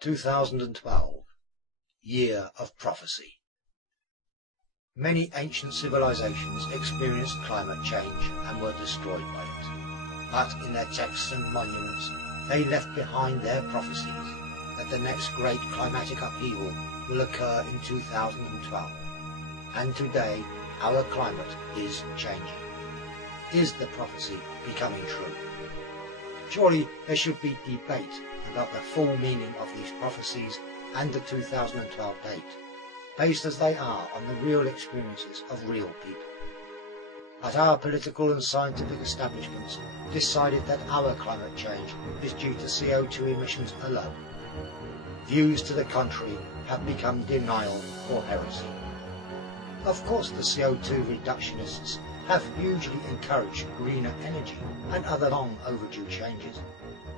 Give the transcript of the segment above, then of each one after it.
2012, Year of Prophecy. Many ancient civilizations experienced climate change and were destroyed by it. But in their texts and monuments, they left behind their prophecies that the next great climatic upheaval will occur in 2012. And today, our climate is changing. Is the prophecy becoming true? Surely there should be debate about the full meaning of these prophecies and the 2012 date, based as they are on the real experiences of real people. But our political and scientific establishments decided that our climate change is due to CO2 emissions alone. Views to the contrary have become denial or heresy. Of course, the CO2 reductionists have hugely encouraged greener energy and other long overdue changes,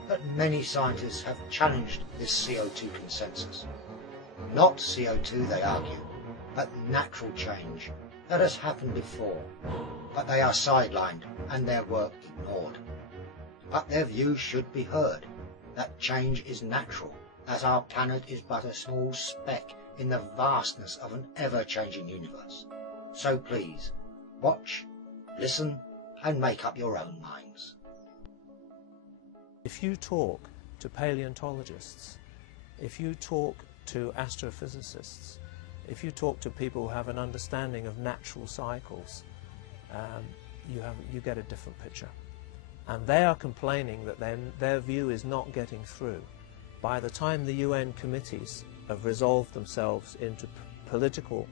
but many scientists have challenged this CO2 consensus. Not CO2, they argue, but natural change that has happened before, but they are sidelined and their work ignored. But their views should be heard, that change is natural, that our planet is but a small speck in the vastness of an ever-changing universe. So please, watch, listen, and make up your own minds. If you talk to paleontologists, if you talk to astrophysicists, if you talk to people who have an understanding of natural cycles, you get a different picture. And they are complaining that their view is not getting through. By the time the UN committees have resolved themselves into political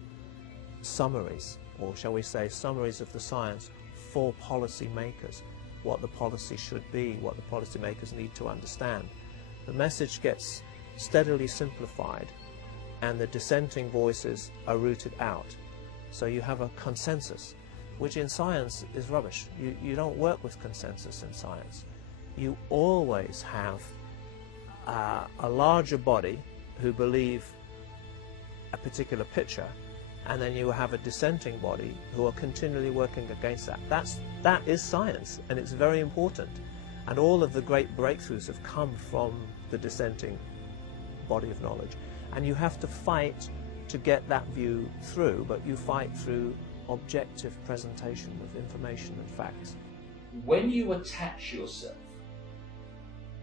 summaries, or shall we say summaries of the science for policy makers, what the policy should be, what the policy makers need to understand, the message gets steadily simplified and the dissenting voices are rooted out. So you have a consensus, which in science is rubbish. You don't work with consensus in science. You always have a larger body who believe a particular picture, and then you have a dissenting body who are continually working against that. That is science, and it's very important. And all of the great breakthroughs have come from the dissenting body of knowledge. And you have to fight to get that view through, but you fight through objective presentation of information and facts. When you attach yourself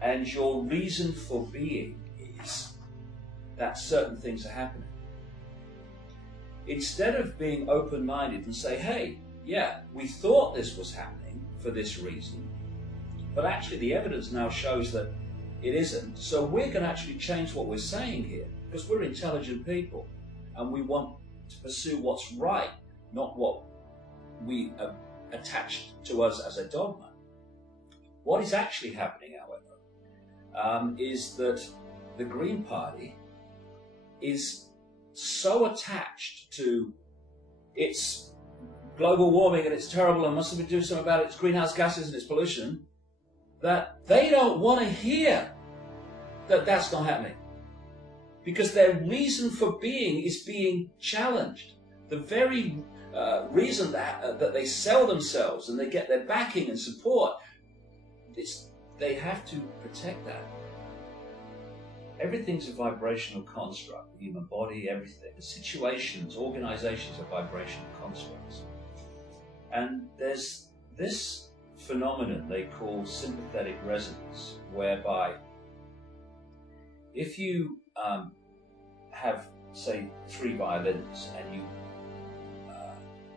and your reason for being is that certain things are happening, instead of being open-minded and say, hey, yeah, we thought this was happening for this reason, but actually the evidence now shows that it isn't, so we're going to actually change what we're saying here, because we're intelligent people and we want to pursue what's right, not what we attached to us as a dogma. What is actually happening, however, is that the Green Party is so attached to its global warming and it's terrible and must have been doing something about its greenhouse gases and its pollution, that they don't want to hear that that's not happening. Because their reason for being is being challenged. The very reason that they sell themselves and they get their backing and support, they have to protect that. Everything's a vibrational construct, the human body, everything. The situations, organizations are vibrational constructs. And there's this phenomenon they call sympathetic resonance, whereby if you have, say, 3 violins and you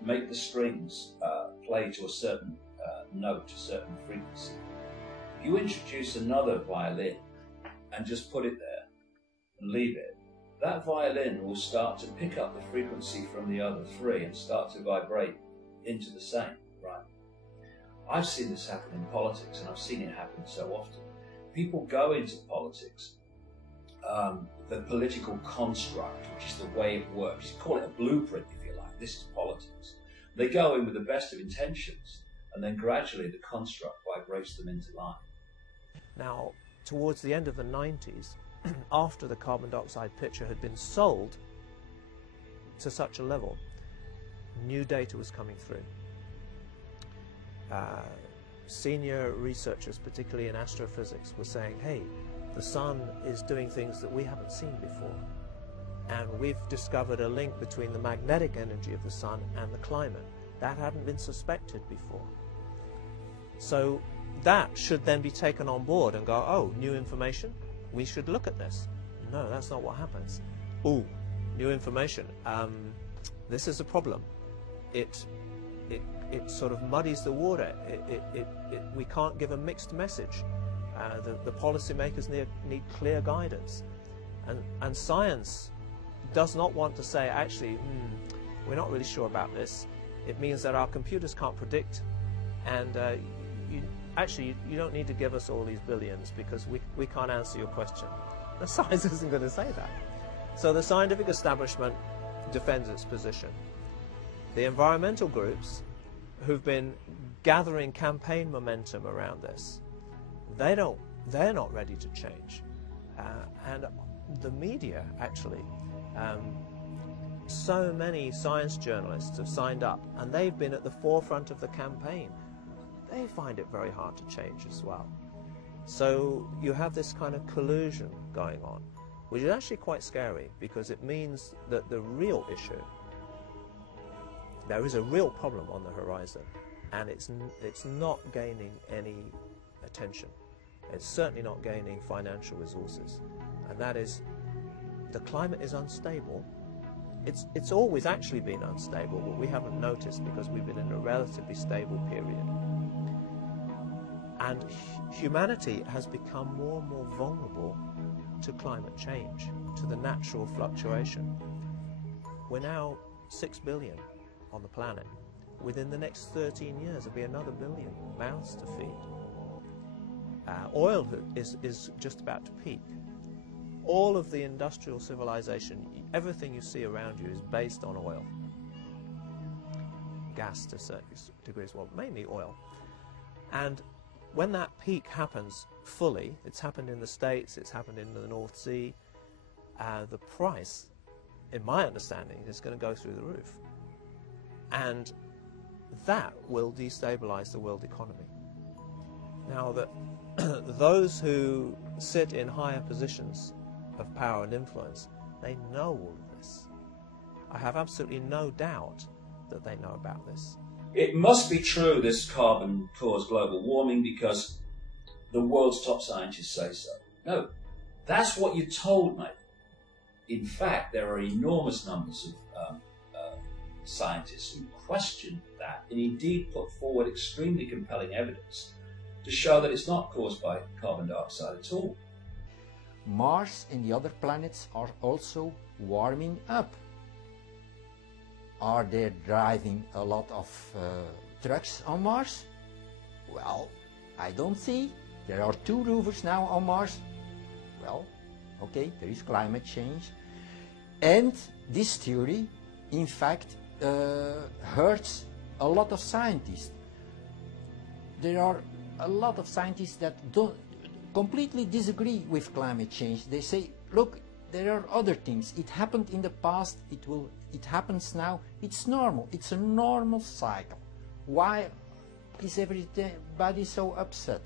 make the strings play to a certain note, a certain frequency, if you introduce another violin and just put it there and leave it, that violin will start to pick up the frequency from the other 3 and start to vibrate into the same, right? I've seen this happen in politics, and I've seen it happen so often. People go into politics, the political construct, which is the way it works. You call it a blueprint, if you like. This is politics. They go in with the best of intentions, and then gradually the construct vibrates them into line. Now, towards the end of the 90s, after the carbon dioxide picture had been sold to such a level, new data was coming through. Senior researchers, particularly in astrophysics, were saying, hey, the sun is doing things that we haven't seen before. And we've discovered a link between the magnetic energy of the sun and the climate. That hadn't been suspected before. So that should then be taken on board and go, oh, new information? We should look at this. No, that's not what happens. Oh, new information. This is a problem. It sort of muddies the water. We can't give a mixed message. The policymakers need clear guidance. And science does not want to say, actually, we're not really sure about this. It means that our computers can't predict, and you don't need to give us all these billions because we can't answer your question. The science isn't going to say that. So the scientific establishment defends its position. The environmental groups who've been gathering campaign momentum around this, they're not ready to change. And the media, actually, so many science journalists have signed up, and they've been at the forefront of the campaign. They find it very hard to change as well. So you have this kind of collusion going on, which is actually quite scary, because it means that the real issue, there is a real problem on the horizon, and it's not gaining any attention. It's certainly not gaining financial resources, and that is, the climate is unstable. It's always actually been unstable, but we haven't noticed because we've been in a relatively stable period. And humanity has become more and more vulnerable to climate change, to the natural fluctuation. We're now 6 billion on the planet. Within the next 13 years, there'll be another billion mouths to feed. Oil is just about to peak. All of the industrial civilization, everything you see around you is based on oil. Gas to certain degrees, well, mainly oil. And when that peak happens fully, it's happened in the States, it's happened in the North Sea, the price, in my understanding, is going to go through the roof. And that will destabilize the world economy. Now, those who sit in higher positions of power and influence, they know all of this. I have absolutely no doubt that they know about this. It must be true this carbon caused global warming because the world's top scientists say so. No, that's what you're told, mate. In fact, there are enormous numbers of scientists who question that and indeed put forward extremely compelling evidence to show that it's not caused by carbon dioxide at all. Mars and the other planets are also warming up. Are they driving a lot of trucks on Mars? Well, I don't see. There are 2 rovers now on Mars. Well, okay, there is climate change. And this theory, in fact, hurts a lot of scientists. There are a lot of scientists that completely disagree with climate change. They say, look, there are other things. It happened in the past, it happens now. It's normal. It's a normal cycle. Why is everybody so upset?